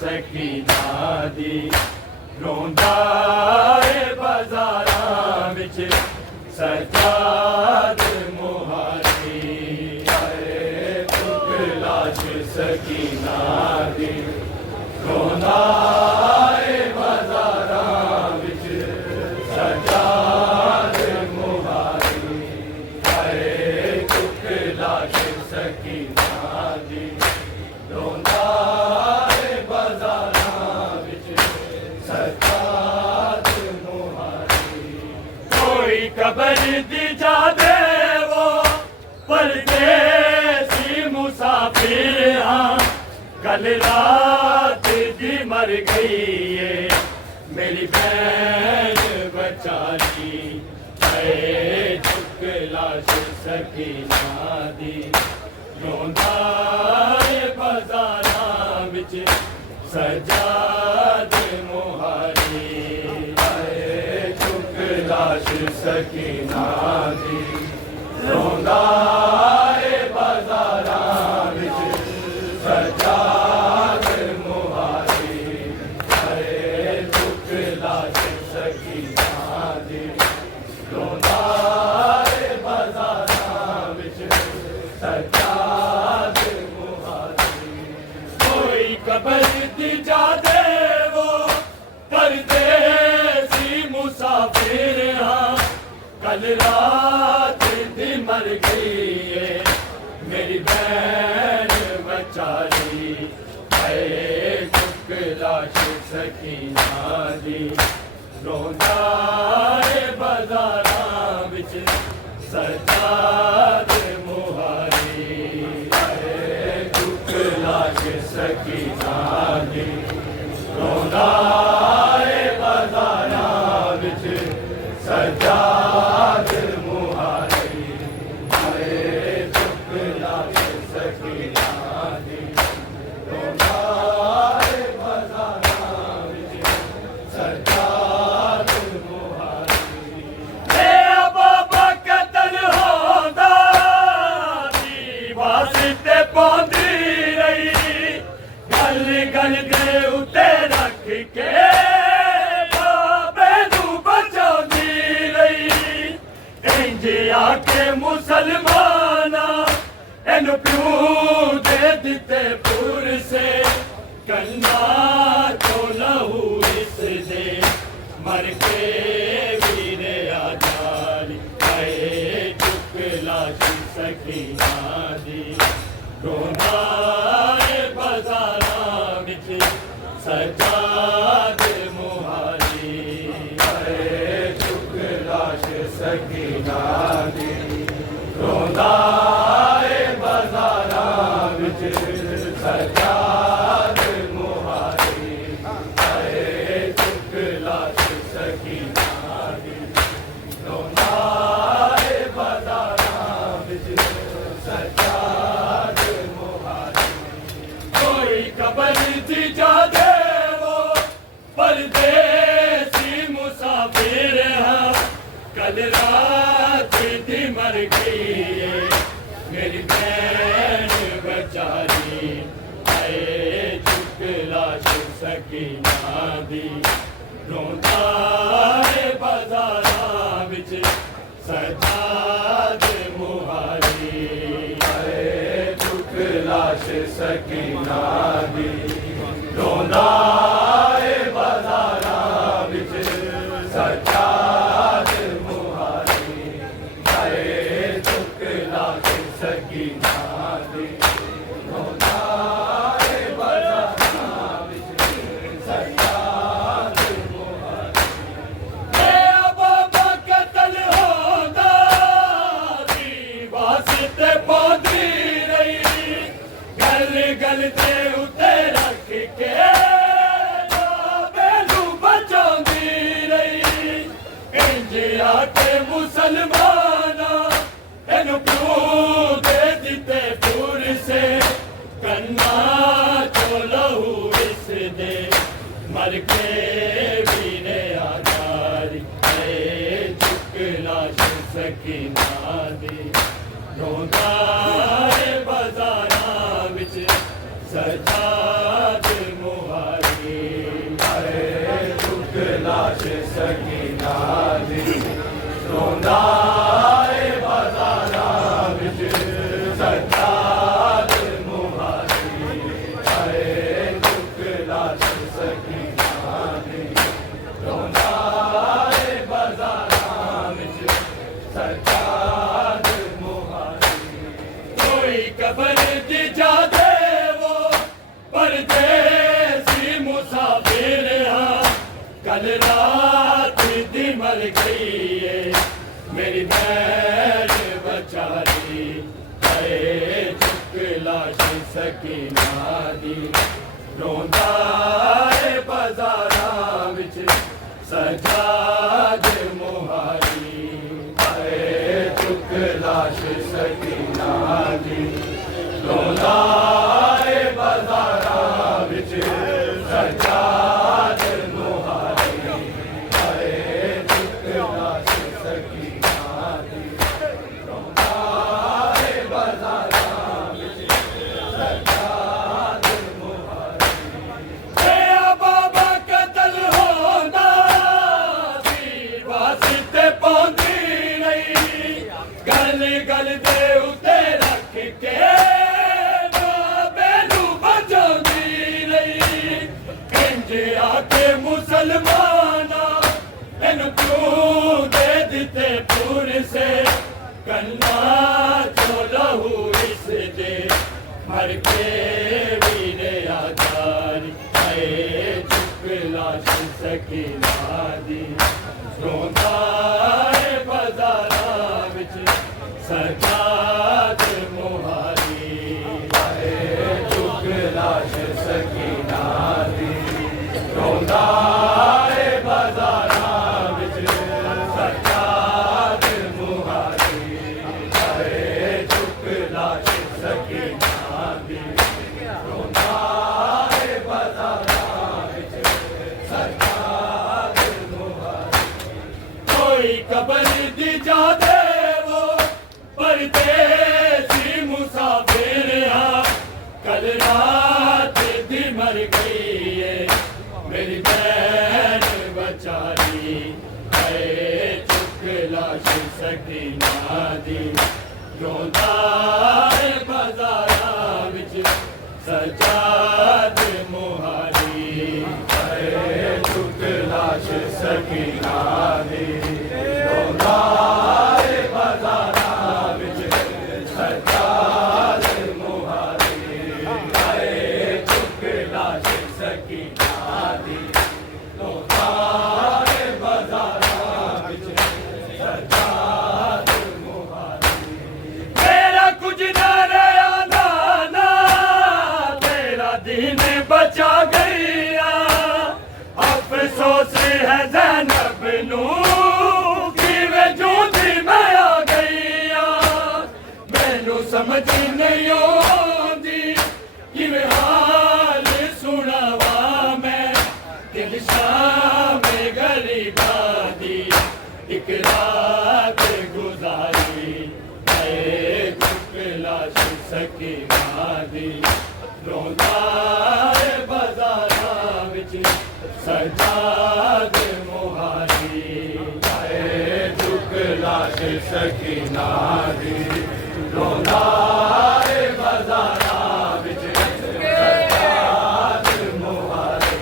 सकीना दी रोंदा है बाजारां विच सजाद मुहारी तुक लाश सकीना दी रोंदा है बाजारां विच सजाद मुहारी तुक लाश सकीना दी रोंदा है बाजारां विच सजाद मुहारी कोई कबर दी जा दे वो परदेसी मुसाफिर हाँ कल रात दी मर गई है मेरी बहन बचारी है चुक लाश सकीना दी रोंदा है बाजारां विच सजाद मुहारी है चुक लाश सकीना दी रोंदा है बाजारां विच सजाद मुहारी है चुक लाश सकीना दी रोंदा है बाजारां विच सजाद मुहारी कोई कबर दी जा दे वो परदेसी मुसाफिर हाँ कल रात दी मर गई है मेरी बहन बचारी है चुक लाश सकीना दी रोंदा है बाजारां विच सजाद मुहारी है चुक लाश सकीना दी रोंदा है बाजारां विच सजाद मुहारी है चुक लाश सकीना दी रोंदा है बाजारां विच सजाद मुहारी हे बाबा कतल होंदा दी वास्ते पौंदी रही गल गल दे उत्ते रख के बाबे नू बचांदी रही इंज आके मुसलमाना एनु प्यू दे दिते पुर से कन्ना तो लहू इस दे मर के वीरे आजारी है चुक लाश सकीना दी रोंदा है बाजारां विच सजाद मुहारी है चुक लाश सकीना दी रोंदा है बाजारां विच सजाद मुहारी है चुक लाश सकीना दी रोंदा है बाजारां विच सजाद मुहारी कोई कबर दी जा दे वो परदेसी मुसाफिर हाँ कल रात दी मर गई है मेरी बहन बचारी है चुक लाश सकीना दी रोंदा है बाजारां विच सजाद मुहारी है चुक लाश सकीना दी रोंदा है बाजारां विच सजाद मुहारी है चुक लाश सकीना दी रोंदा है बाजारां विच सजाद मुहारी हे बाबा कतल होंदा दी वास्ते पौंदी रही गल गल दे उत्ते रख के बाबे नू बचांदी रही इंज आके मुसलमाना एनु प्यू दे दिते पुर से कन्ना चो लहू इस दे मर के वीरे आजारी है चुक लाश सकीना दी रोंदा है बाजारां विच सजाद मुहारी सकीना दी रोंदा है बाजारां विच सजाद मुहारी आए चुक लाश सकीना दी रोंदा है बाजारां विच सजाद मुहारी आए चुक लाश सकीना दी रोंदा है बाजारां विच सजाद मुहारी ए बाबा कतल होंदा सी वास्ते पौंदी नहीं गल गल दे उते रख के बेलू बजांदी नहीं इंज आके मुसलमाना इन्हू क्यों दे दिते पुर से कन्ना चो लहू इस दे मर के भी ने आधारी आए चुक लाश सकीना दी रोंदा है बाजारां विच सजाद मुहारी आए चुक लाश सकीना दी रोंदा है बाजारां विच सजाद मुहारी आए चुक लाश सकीना दी रोंदा है बाजारां विच सजाद मुहारी कोई कबर दी जा दे वो परदेसी मुसाफिर हाँ कल रात दी मर गई है मेरी बहन बचारी आए चुक लाश सकीना दी रोंदा है बाजारां विच सजाद मुहारी आए चुक लाश सकीना दी रोंदा है बाजारां विच सजाद मुहारी आए चुक लाश सकीना दी रोंदा है बाजारां विच सजाद मुहारी मेरा कुछ न रहा नाना तेरा दीन बचा गया अफसोस है ज़ैनब नू किवें जूंदी मैं आ गईया मैनू समझ नहीं आउंदी किवें हाल सुनावा मैं दिल शाम गरीबा दी एक रात गुजारी आए चुक लाश सकीना दी रोंदा है बाजारां विच सजाद मुहारी आए चुक लाश सकीना दी रोंदा है बाजारां विच सजाद मुहारी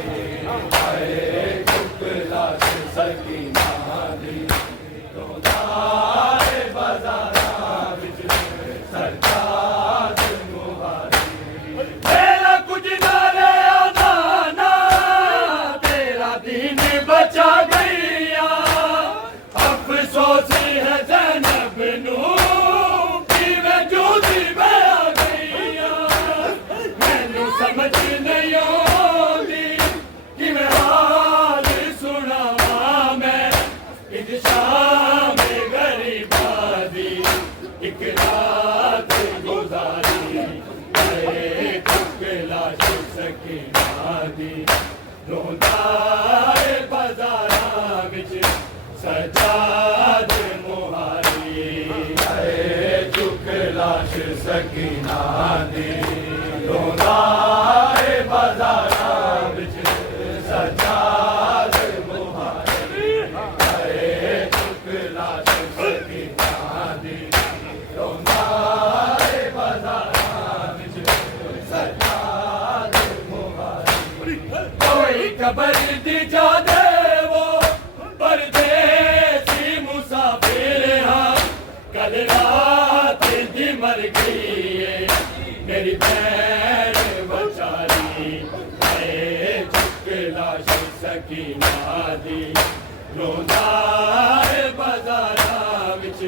आए चुक लाश सकीना दी रोंदा है बाजारां विच सजाद मुहारी तेरा कुछ न रहा नाना तेरा दीन बचा गया अफसोस है ज़ैनब नू किवें जूंदी मैं आ गईया मैनू समझ नहीं आउंदी किवें हाल सुनावा मैं इस शाम गरीबा दी एक रात गुजारी आए चुक लाश सकीना दी रोंदा है बाजारां विच सजाद मुहारी आए चुक लाश सकीना दी रोंदा है बाजारां विच सजाद मुहारी आए चुक लाश सकीना दी रोंदा है बाजारां विच सजाद मुहारी कोई खबर दी जा दे वो परदेसी मुसाफिर हाँ कल रात दी मर गई है मेरी बहन बचारी आए चुक लाश सकीना दी रोंदा है बाजारां विच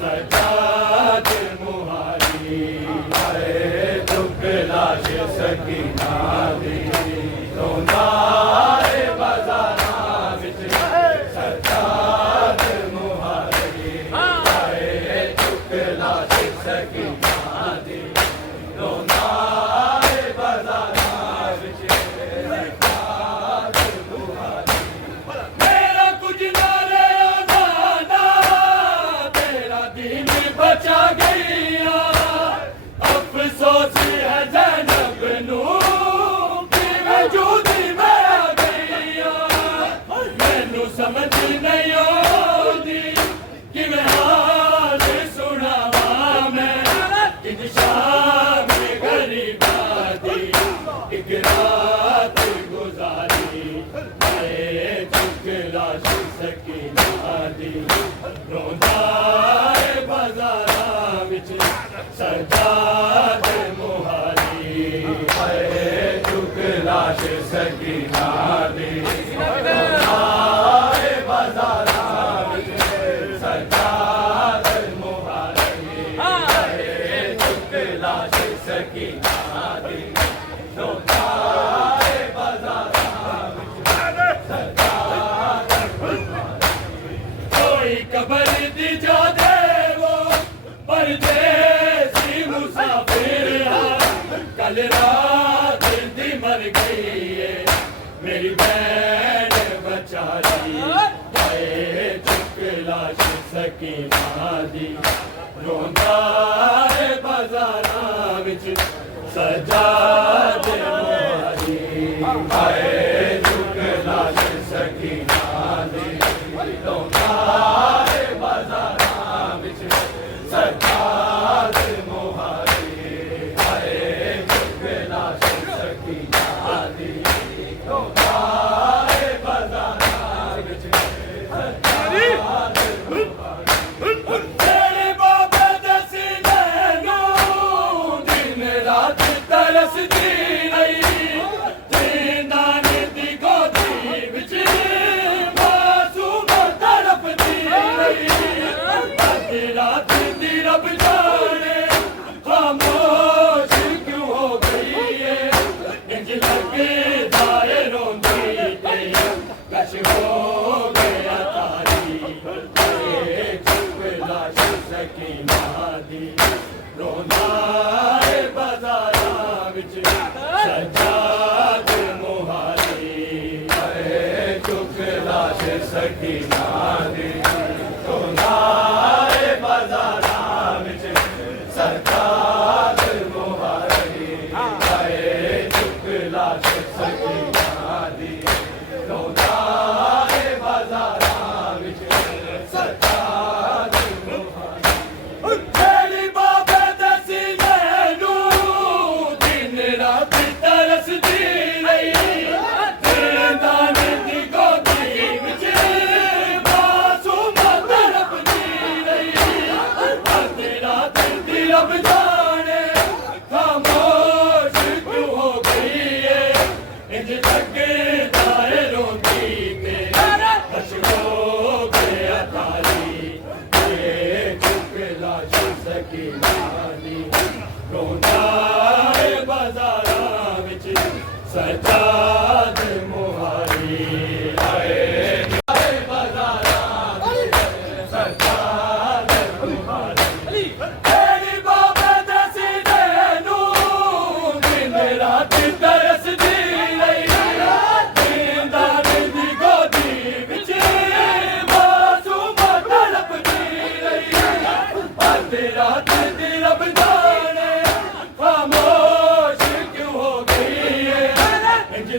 सजाद मुहारी आए चुक लाश लाश सकीना दी रोंदा है बाज़ारां विच सज्जाद मुहारी आए चुक लाश सकीना दी रोंदा है बाज़ारां विच सज्जाद मुहारी मेरा कुछ ना रहा ना तेरा दीन बचा गया अफसोस है ज़ैनब नू कि वजूदी में आ गईया मैनू समझ नहीं आती कि मैं हाल सुनावा मैं कि शाम गरीबा दी एक रात गुजारी आए चुक लाश सकीना दी रोंदा है बाज़ारां विच सज्जाद मुहारी आए चुक लाश सकीना दी रोंदा है बाज़ारां विच सज्जाद मुहारी आए चुक लाश सकीना दी रोंदा है बाज़ारां विच सज्जाद मुहारी कोई कबर दी जा दे वो परदेसी मुसाफिर कल रात दी मर गई है मेरी बहन बचारी आए चुक लाश सकीना दी रोंदा है बाज़ारां विच सज्जाद मुहारी आए चुक लाश सकीना दी रोंदा है बाज़ारां विच सज्जाद मुहारी आए चुक लाश सकीना दी रोंदा है बाज़ारां विच सज्जाद मुहारी तेरे बाबे दे सीने नूं दिन रात तरसदी रही जिंदान दी गोदी विच मासूम तड़पदी रही अद्धी रात दी रब जाने खामोश क्यों हो गई है इंज लगदा है रोंदी ते कश हो गया तारी आए चुक लाश सकीना दी रोंदा है बाज़ारां विच सज्जाद मुहारी आए चुक लाश सकीना दी रोंदा है बाज़ारां विच सज्जाद मुहारी आए चुक लाश सकीना दी रोंदा है बाज़ारां विच सज्जाद मुहारी तेरी बाबे दे सीने नूं दिन रात तरसदी रही जिंदान दी गोदी विच मासूम तड़पदी रही अद्धी रात दी रब जाने खामोश क्यों हो गई है इंज लगदा है रोंदी ते कश हो गया तारी आए चुक लाश सकीना दी रोंदा है बाज़ारां विच सज्जाद मुहारी आए बाज़ारां विच सज्जाद मुहारी तेरी बाबे दे सीने नूं दिन रात तरसदी रही जिंदान दी गोदी विच मासूम तड़पदी रही अद्धी रात दी रब जाने खामोश क्यों हो गई है इंज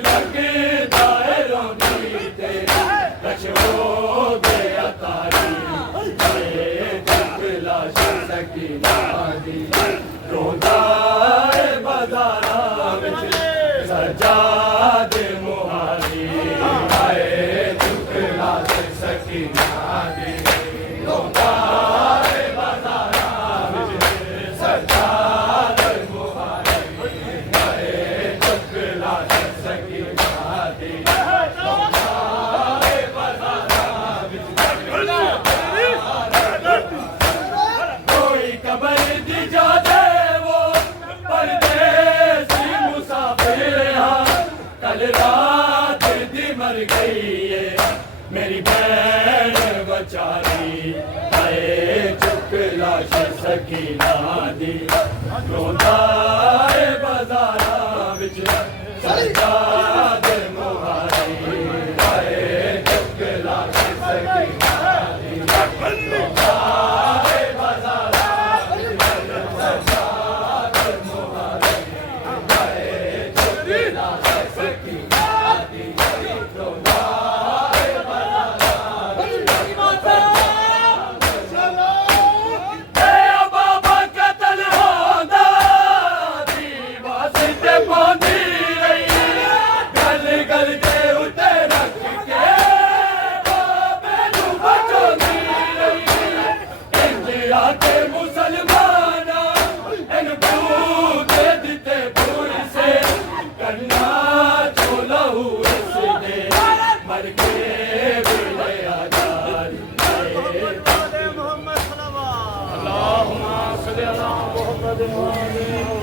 कल रात दी मर गई है मेरी बहन बचारी आए चुक लाश सकीना दी रोंदा है बाजारा विच सजाद मुहारी आए चुक लाश सकीना दी रोंदा है बाजारा विच सजाद मुहारी आए चुक लाश सकीना दी रोंदा मोहम्मद